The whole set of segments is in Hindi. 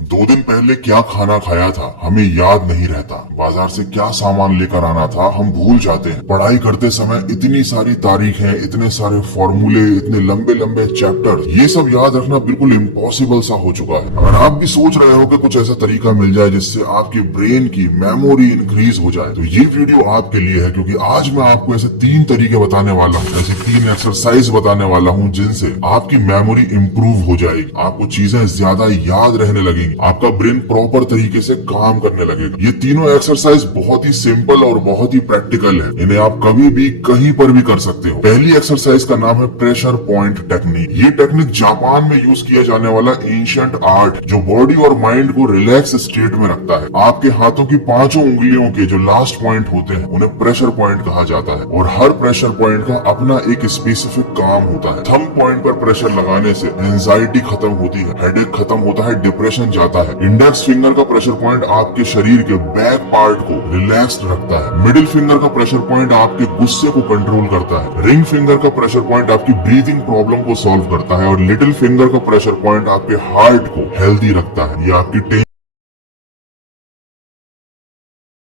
2 दिन पहले क्या खाना खाया था हमें याद नहीं रहता। बाजार से क्या सामान लेकर आना था हम भूल जाते हैं। पढ़ाई करते समय इतनी सारी तारीखें, इतने सारे फॉर्मूले, इतने लंबे लंबे चैप्टर, ये सब याद रखना बिल्कुल इम्पॉसिबल सा हो चुका है। अगर आप भी सोच रहे हो कि कुछ ऐसा तरीका मिल जाए जिससे आपके ब्रेन की मेमोरी इंक्रीज हो जाए, तो ये वीडियो आपके लिए है। क्योंकि आज मैं आपको ऐसे 3 तरीके बताने वाला हूँ, ऐसी 3 एक्सरसाइज बताने वाला हूँ जिनसे आपकी मेमोरी इम्प्रूव हो जाएगी, आपको चीजें ज्यादा याद रहने लगेंगी, आपका ब्रेन प्रॉपर तरीके से काम करने लगेगा। ये तीनों एक्सरसाइज बहुत ही सिंपल और बहुत ही प्रैक्टिकल है। इन्हें आप कभी भी कहीं पर भी कर सकते हो। पहली एक्सरसाइज का नाम है प्रेशर पॉइंट टेक्निक। ये टेक्निक जापान में यूज किया जाने वाला एंशिएंट आर्ट जो बॉडी और माइंड को रिलैक्स स्टेट में रखता है। आपके हाथों की 5 उंगलियों के जो लास्ट पॉइंट होते हैं उन्हें प्रेशर पॉइंट कहा जाता है और हर प्रेशर पॉइंट का अपना एक स्पेसिफिक काम होता है। थंब पॉइंट पर प्रेशर लगाने से एंजाइटी खत्म होती है, हेडेक खत्म होता है, डिप्रेशन जाता है। इंडेक्स फिंगर का प्रेशर पॉइंट आपके शरीर के बैक पार्ट को रिलैक्स्ड रखता है। मिडिल फिंगर का प्रेशर पॉइंट आपके गुस्से को कंट्रोल करता है। रिंग फिंगर का प्रेशर पॉइंट आपकी ब्रीदिंग प्रॉब्लम को सॉल्व करता है और लिटिल फिंगर का प्रेशर पॉइंट आपके हार्ट को हेल्दी रखता है। ये आपकी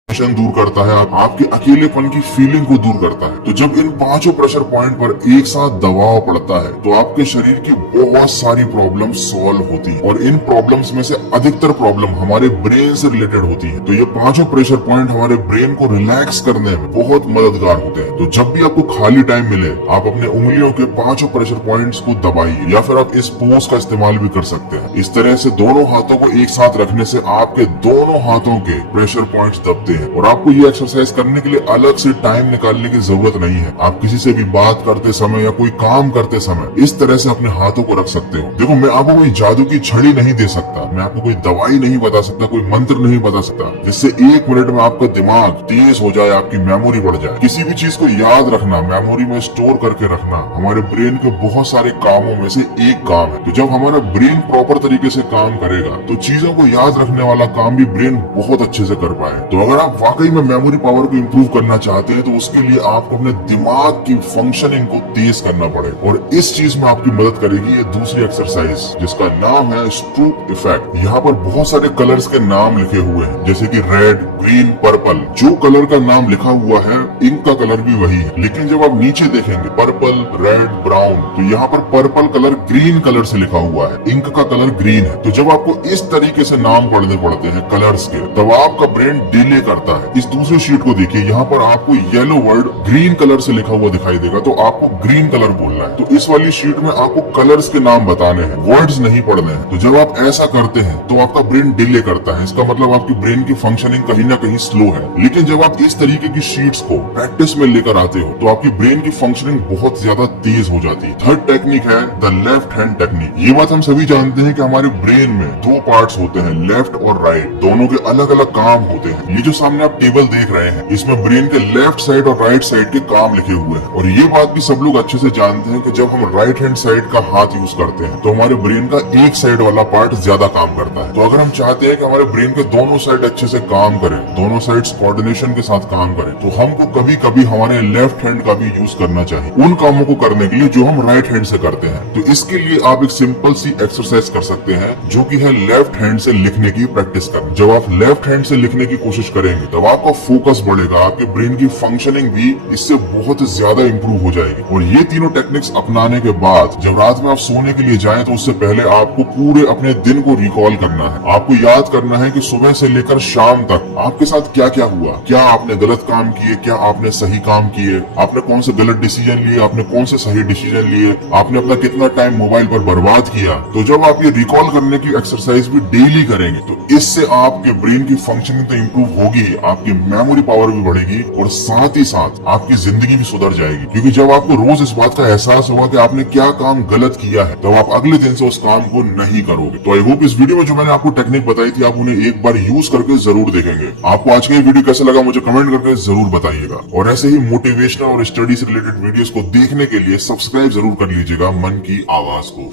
दूर करता है, आपके अकेलेपन की फीलिंग को दूर करता है। तो जब इन 5 प्रेशर पॉइंट पर एक साथ दबाव पड़ता है तो आपके शरीर की बहुत सारी प्रॉब्लम सॉल्व होती है और इन प्रॉब्लम्स में से अधिकतर प्रॉब्लम हमारे ब्रेन से रिलेटेड होती है। तो ये 5 प्रेशर पॉइंट हमारे ब्रेन को रिलैक्स करने में बहुत मददगार होते हैं। तो जब भी आपको खाली टाइम मिले आप अपने उंगलियों के 5 प्रेशर पॉइंट्स को दबाइए या फिर आप इस पोज का इस्तेमाल भी कर सकते हैं। इस तरह से दोनों हाथों को एक साथ रखने से आपके दोनों हाथों के प्रेशर पॉइंट्स दबते हैं और आपको ये एक्सरसाइज करने के लिए अलग से टाइम निकालने की जरूरत नहीं है। आप किसी से भी बात करते समय या कोई काम करते समय इस तरह से अपने हाथों को रख सकते हो। देखो, मैं आपको कोई जादू की छड़ी नहीं दे सकता, मैं आपको कोई दवाई नहीं बता सकता, कोई मंत्र नहीं बता सकता जिससे 1 मिनट में आपका दिमाग तेज हो जाए, आपकी मेमोरी बढ़ जाए। किसी भी चीज को याद रखना, मेमोरी में स्टोर करके रखना हमारे ब्रेन के बहुत सारे कामों में से एक काम है। तो जब हमारा ब्रेन प्रॉपर तरीके से काम करेगा तो चीजों को याद रखने वाला काम भी ब्रेन बहुत अच्छे से कर पाए। तो अगर आप वाकई में मेमोरी पावर को इम्प्रूव करना चाहते हैं तो उसके लिए आपको अपने दिमाग की फंक्शनिंग को तेज करना पड़े और इस चीज में आपकी मदद करेगी ये दूसरी एक्सरसाइज जिसका नाम है स्ट्रूप इफेक्ट। यहाँ पर बहुत सारे कलर्स के नाम लिखे हुए हैं जैसे कि रेड, ग्रीन, पर्पल। जो कलर का नाम लिखा हुआ है इंक का कलर भी वही है, लेकिन जब आप नीचे देखेंगे पर्पल, रेड, ब्राउन, तो यहाँ पर पर्पल कलर ग्रीन कलर से लिखा हुआ है, इंक का कलर ग्रीन है। तो जब आपको इस तरीके से नाम पढ़ने पड़ते हैं कलर्स के तब आपका ब्रेन डिले करता है। इस दूसरी शीट को देखिए, यहाँ पर आपको येलो वर्ड ग्रीन कलर से लिखा हुआ दिखाई देगा तो आपको ग्रीन कलर बोलना है। तो इस वाली शीट में आपको कलर्स के नाम बताने हैं, वर्ड्स नहीं पढ़ने हैं। तो जब आप ऐसा करते हैं तो आपका ब्रेन डिले करता है, इसका मतलब आपकी ब्रेन की फंक्शनिंग कहीं ना कहीं स्लो है। लेकिन जब आप इस तरीके की शीट्स को प्रैक्टिस में लेकर आते हो तो आपकी ब्रेन की फंक्शनिंग बहुत ज्यादा तेज हो जाती है। थर्ड टेक्निक है द लेफ्ट हैंड टेक्निक। ये बात हम सभी जानते हैं कि हमारे ब्रेन में 2 पार्ट्स होते हैं, लेफ्ट और राइट। दोनों के अलग अलग काम होते हैं। ये जो सामने आप टेबल देख रहे हैं इसमें ब्रेन के लेफ्ट साइड और राइट साइड के काम लिखे हुए हैं और ये बात भी सब लोग अच्छे से जानते हैं कि जब हम राइट हैंड साइड का हाथ यूज करते हैं तो हमारे ब्रेन का एक साइड वाला पार्ट ज्यादा काम करता है। तो अगर हम चाहते हैं कि हमारे ब्रेन के दोनों साइड अच्छे से काम करें, दोनों साइड्स कोऑर्डिनेशन के साथ काम करें, तो हमको कभी कभी हमारे लेफ्ट हैंड का भी यूज करना चाहिए उन कामों को करने के लिए जो हम राइट हैंड से करते हैं। तो इसके लिए आप एक सिंपल सी एक्सरसाइज कर सकते हैं जो कि है लेफ्ट हैंड से लिखने की प्रैक्टिस करना। जब आप लेफ्ट हैंड से लिखने की कोशिश करेंगे तब आपका फोकस बढ़ेगा, आपके ब्रेन की फंक्शनिंग भी इससे बहुत ज्यादा इंप्रूव हो जाएगी। और ये तीनों टेक्निक्स अपनाने के बाद जब रात में आप सोने के लिए जाएं तो उससे पहले आपको पूरे अपने दिन को रिकॉल करना है। आपको याद करना है कि सुबह से लेकर शाम तक आपके साथ क्या क्या हुआ, क्या आपने गलत काम किए, क्या आपने सही काम किए, आपने कौन से गलत डिसीजन लिए, आपने कौन से सही डिसीजन लिए, आपने अपना कितना टाइम मोबाइल पर बर्बाद किया। तो जब आप ये रिकॉल करने की एक्सरसाइज भी डेली करेंगे तो इससे आपके ब्रेन की फंक्शनिंग तो इम्प्रूव होगी, आपकी मेमोरी पावर भी बढ़ेगी और साथ ही साथ आपकी जिंदगी भी सुधर जाएगी। क्योंकि जब आपको रोज इस बात का एहसास होगा कि आपने क्या काम गलत किया है तब आप अगले दिन से उस काम को नहीं करोगे। तो आई होप इस वीडियो में जो मैंने आपको टेक्निक बताई थी आप उन्हें एक बार यूज करके जरूर देखेंगे। आपको आज का ये वीडियो कैसा लगा मुझे कमेंट करके जरूर बताइएगा और ऐसे ही मोटिवेशनल और स्टडी से रिलेटेड वीडियोस को देखने के लिए सब्सक्राइब जरूर कर लीजिएगा मन की आवाज को।